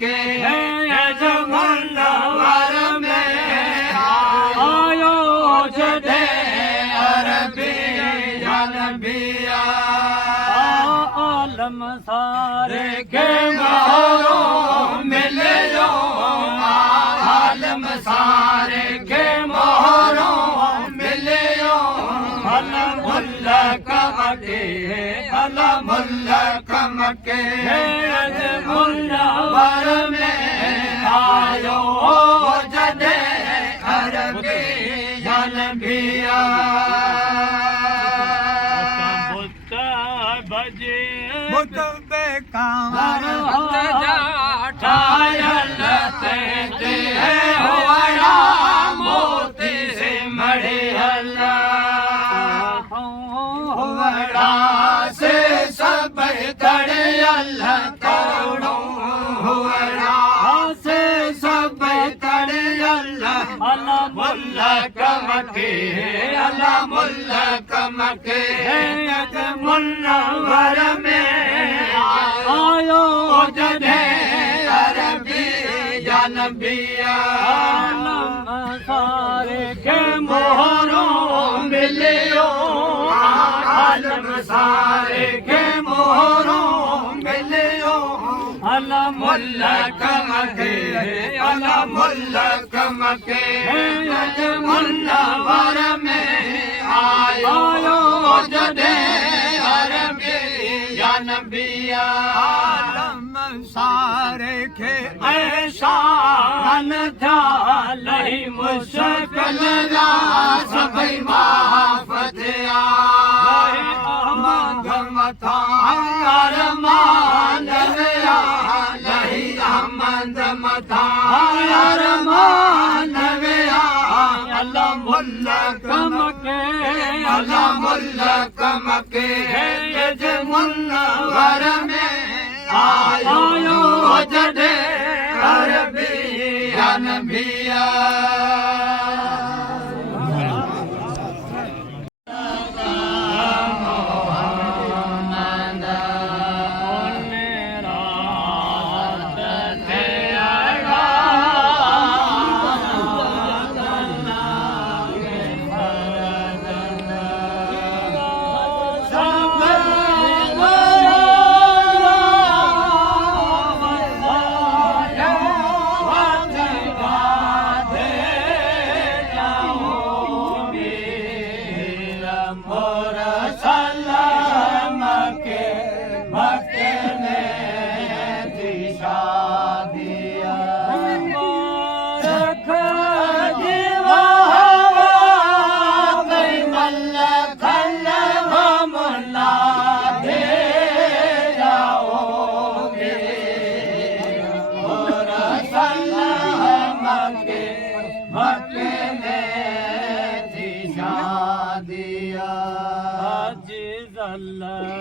के यजमंडवर में आयो जदे अरबी जनबिया आलम सारे के मोहरो मिले जो आलम सारे के मोहरो मिले जो अलमुल्ला कमके अलमुल्ला कमके यजमंडवर में आयो जदे अरबी जनबिया मुतबे कामर ठायलते ते होया मोती से मढ़े हल्ला होड़ा से सब तड़े अल्लाह करोड़ों होड़ा से सब तड़े अल्लाह अल्लाह मुल्ला कमके अल्लाह मुल्ला कमके मुल्ला वरा नबिया आलम सारे के मोहरों मिलियो आलम सारे के मोहरों मिलियो अला मुल्क मके अला मुल्क मके मुन्नवर में आयो जदे अरबी या नबिया आलम सारे के ऐशान था लही मुश्किल रा सभई माफतिया अहमद मथा अरमान या लही अहमद मथा अरमान या अल्लाह मुल्क मके अल्लाह मुल्क मके जे मुन्नवर में आयो जदे अरबी या नबिया Allah